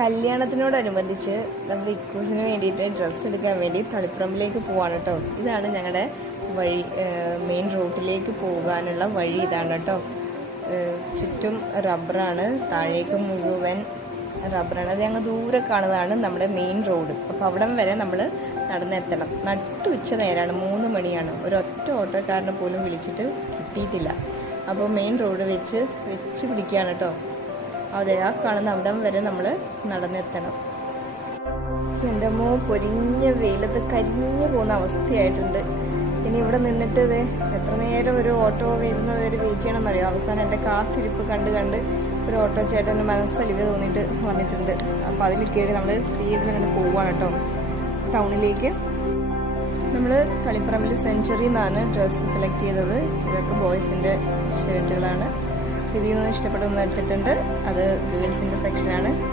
കല്യാണത്തിനോടനുബന്ധിച്ച് നമ്മുടെ ഇക്കൂസിന് വേണ്ടിയിട്ട് ഡ്രസ്സ് എടുക്കാൻ വേണ്ടി തളിപ്പറമ്പിലേക്ക് പോവാണ് കേട്ടോ. ഇതാണ് ഞങ്ങളുടെ വഴി, മെയിൻ റോഡിലേക്ക് പോകാനുള്ള വഴി ഇതാണ് കേട്ടോ. ചുറ്റും റബ്ബറാണ്, താഴേക്ക് മുഴുവൻ റബ്ബറാണ്. അത് ഞങ്ങൾ ദൂരെ കാണുന്നതാണ് നമ്മുടെ മെയിൻ റോഡ്. അപ്പോൾ അവിടം വരെ നമ്മൾ നടന്നെത്തണം. നട്ടുച്ച നേരമാണ്, 3 മണിയാണ്. ഒരൊറ്റ ഓട്ടോക്കാരനെ പോലും വിളിച്ചിട്ട് കിട്ടിയിട്ടില്ല. അപ്പോൾ മെയിൻ റോഡ് വെച്ച് പിടിക്കുകയാണ് കേട്ടോ. അതെ, ആ കാണുന്ന അവിടം വരെ നമ്മൾ നടന്നെത്തണം. എൻ്റെ അമ്മോ, പൊരിഞ്ഞ വെയിലത്ത് കരിഞ്ഞു പോകുന്ന അവസ്ഥയായിട്ടുണ്ട്. ഇനി ഇവിടെ നിന്നിട്ട് എത്ര നേരം ഒരു ഓട്ടോ വരുന്നവർ വെയിറ്റ് ചെയ്യണമെന്നറിയാം. അവസാനം എൻ്റെ കാത്തിരിപ്പ് കണ്ട് ഒരു ഓട്ടോ ചേട്ടന് മനസ്സലിവ് തോന്നിയിട്ട് വന്നിട്ടുണ്ട്. അപ്പോൾ അതിൽ കയറി നമ്മൾ സ്പീഡിൽ ഇങ്ങനെ പോവുകയാണ് കേട്ടോ ടൗണിലേക്ക്. നമ്മൾ തളിപ്പറമ്പിൽ സെഞ്ചുറി എന്നാണ് ഡ്രസ്സ് സെലക്ട് ചെയ്തത്. ഇതൊക്കെ ബോയ്സിൻ്റെ ഷർട്ടുകളാണ്. ഇതിൽ നിന്ന് ഇഷ്ടപ്പെട്ടൊന്ന് എടുത്തിട്ടുണ്ട്. അത് ഗേൾസിൻ്റെ സെക്ഷനാണ്.